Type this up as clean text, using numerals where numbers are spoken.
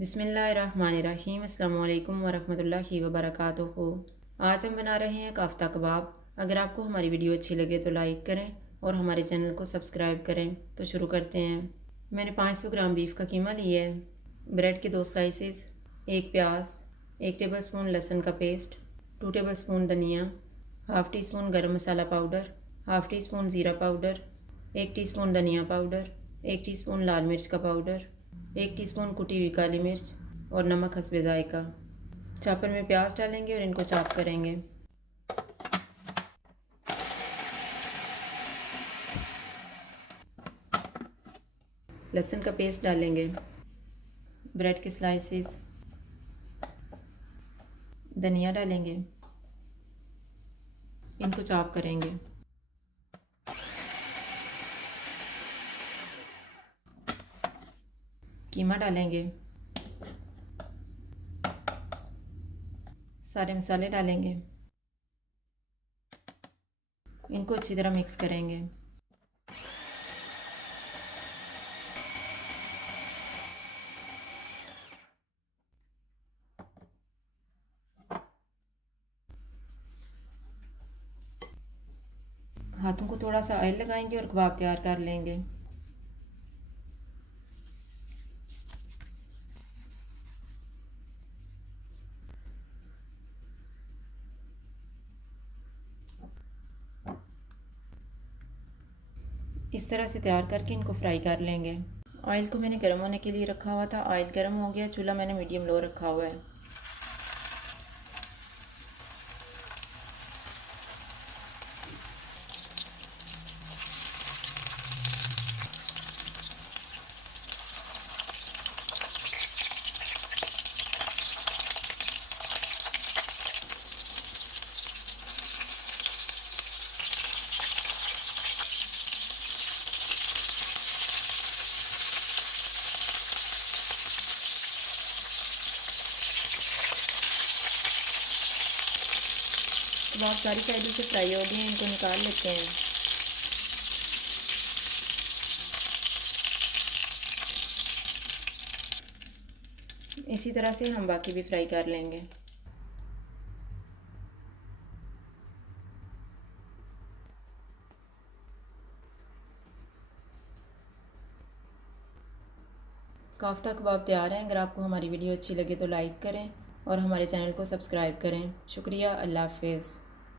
बिस्मिल्लाहिर्रहमानिर्रहीम अस्सलामुअलैकुम वरहमतुल्लाहि वबरकातुहू। आज हम बना रहे हैं कोफ्ता कबाब। अगर आपको हमारी वीडियो अच्छी लगे तो लाइक करें और हमारे चैनल को सब्सक्राइब करें। तो शुरू करते हैं। मैंने 500 ग्राम बीफ का कीमा लिया है, ब्रेड के 2 स्लाइसेस, एक प्याज, 1 टेबलस्पून लहसुन का पेस्ट, 2 टेबलस्पून धनिया, हाफ़ टी स्पून गर्म मसाला पाउडर, हाफ़ टी स्पून ज़ीरा पाउडर, 1 टीस्पून धनिया पाउडर, 1 टीस्पून लाल मिर्च का पाउडर, 1 टीस्पून कुटी हुई काली मिर्च और नमक हस्बे ज़ायका। चॉपर में प्याज डालेंगे और इनको चॉप करेंगे। लहसुन का पेस्ट डालेंगे, ब्रेड के स्लाइसेस, धनिया डालेंगे, इनको चॉप करेंगे। कीमा डालेंगे, सारे मसाले डालेंगे, इनको अच्छी तरह मिक्स करेंगे। हाथों को थोड़ा सा ऑयल लगाएंगे और कबाब तैयार कर लेंगे। इस तरह से तैयार करके इनको फ्राई कर लेंगे। ऑयल को मैंने गर्म होने के लिए रखा हुआ था। ऑयल गर्म हो गया, चूल्हा मैंने मीडियम लो रखा हुआ है। कबाब सारी साइडों से फ्राई हो गए हैं, इनको निकाल लेते हैं। इसी तरह से हम बाकी भी फ्राई कर लेंगे। कोफ्ता कबाब तैयार हैं। अगर आपको हमारी वीडियो अच्छी लगे तो लाइक करें और हमारे चैनल को सब्सक्राइब करें। शुक्रिया। अल्लाह हाफ़िज़।